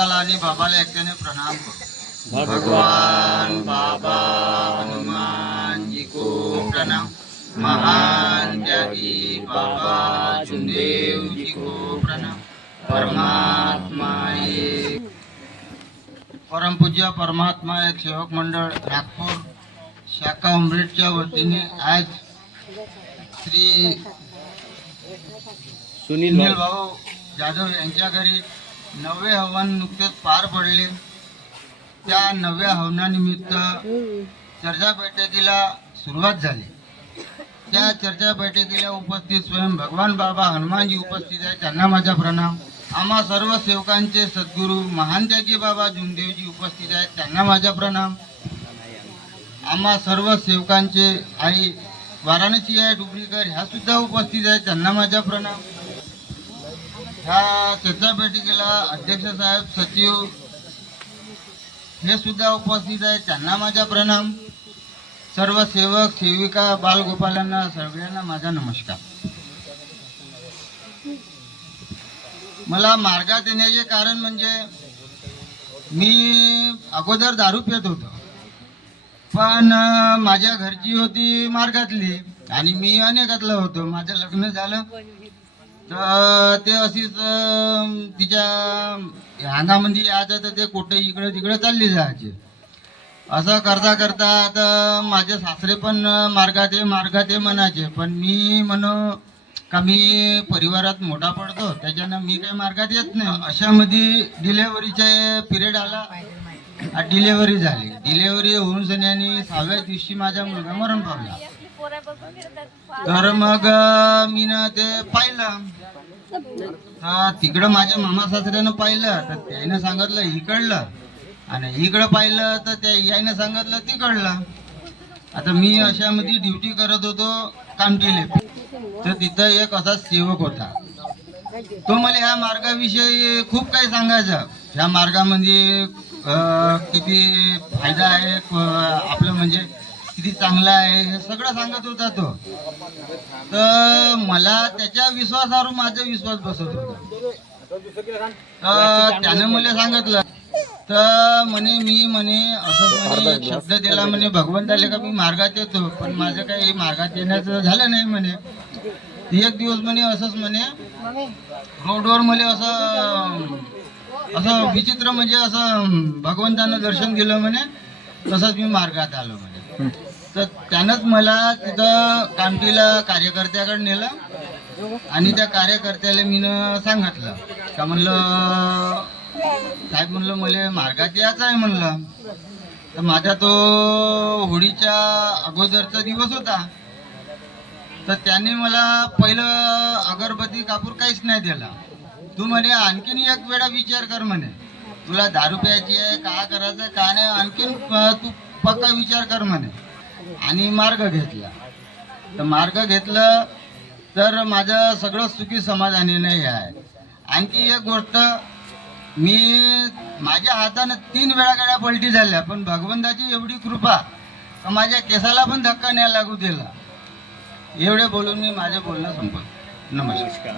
आणि बाबाला एकट्याने प्रणाम करू. भगवान बाबा हनुमान जी को प्रणाम. महान त्यागी बाबा चुंदेव जी को प्रणाम. परमात्मा परमपूज्य परमात्मा एक सेवक मंडळ नागपूर शाखा उमरेडच्या वतीने आज श्री सुनील भाऊ जाधव यांच्या घरी नवे हवन नुकतेच पार पडले. त्या नव्या हवनानिमित्त चर्चा बैठकीला सुरुवात झाली. त्या चर्चा बैठकीला उपस्थित स्वयं भगवान बाबा हनुमानजी उपस्थित आहे त्यांना माझा प्रणाम. आम्हा सर्व सेवकांचे सद्गुरू महान त्यागी बाबा जुनदेवजी उपस्थित आहेत. त्यांना माझा प्रणाम. आम्हा सर्व सेवकांचे आई वाराणसी आहे डुबरीकर ह्या सुद्धा उपस्थित आहेत. त्यांना माझा प्रणाम. ह्या चर्चा बैठकीला अध्यक्ष साहेब सचिव हे सुद्धा उपस्थित आहेत. त्यांना माझा प्रणाम. सर्व सेवक सेविका बालगोपालांना सगळ्यांना माझा नमस्कार. मला मार्गात येण्याचे कारण म्हणजे मी अगोदर दारू पित होतो. पण माझ्या घरची होती मार्गातली आणि मी अनेकातला होतो. माझं लग्न झालं. तर ते अशीच तिच्या अंगामध्ये यायचं तर ते कुठं इकडं तिकडं चालली जायचे. असं करता करता आता माझे सासरे पण मार्गात आहे मार्गात आहे म्हणायचे. पण मी म्हणू का मी परिवारात मोठा पडतो त्याच्यानं मी काही मार्गात येत नाही. अशामध्ये डिलेवरीचा पिरियड आला. डिलेवरी झाली. डिलेवरी होऊन सन्यानी सहाव्या दिवशी माझा मुलगा मरण पावला. तर मग मी ना ते पाहिलं. हा तिकडं माझ्या मामा सासऱ्यानं पाहिलं तर त्याईनं सांगितलं इकडलं. आणि इकडं पाहिलं तर त्या यायनं सांगितलं तिकडलं. आता मी अशा मध्ये ड्युटी करत होतो कामटीले तर तिथं एक असा सेवक होता. तो मला ह्या मार्गाविषयी खूप काही सांगायचं. ह्या मार्गामध्ये किती फायदा आहे आपलं म्हणजे किती चांगला आहे हे सगळं सांगत होता तो. तर मला त्याच्या विश्वासावर माझा विश्वास बसत होता. त्यानं मला सांगितलं तर म्हणे मी म्हणे असं म्हणे शब्द दिला म्हणे भगवंताले का? मी मार्गात येतो. पण माझं काही मार्गात येण्याचं झालं नाही म्हणे. एक दिवस म्हणे असंच म्हणे रोडवर मला असं असं विचित्र म्हणजे असं भगवंतानं दर्शन दिलं म्हणे तसंच मी मार्गात आलो म्हणे. तर त्यानंच मला तिथं कामटीला कार्यकर्त्याकडे नेलं आणि त्या कार्यकर्त्याला मीनं सांगितलं. का म्हणलं साहेब म्हणलं मला मार्गात यायचं आहे म्हणलं. तर माझा तो होळीच्या अगोदरचा दिवस होता. तर त्याने मला पहिलं अगरबत्ती कापूर काहीच नाही दिला. तू म्हणे आणखीन एक वेळा विचार कर म्हणे. तुला दारू प्यायची आहे का करायचं का नाही आणखीन तू पक्का विचार कर म्हणे. आणि मार्ग घेतला. तर मार्ग घेतलं तर माझं सगळं सुखी समाधानी नाही आहे. आणखी एक गोष्ट मी माझ्या हातानं तीन वेळा गाड्या पलटी झाल्या पण भगवंताची एवढी कृपा माझ्या केसाला पण धक्का नाही लागू दिला. एवढे बोलून मी माझं बोलणं संपलं नमस्कार.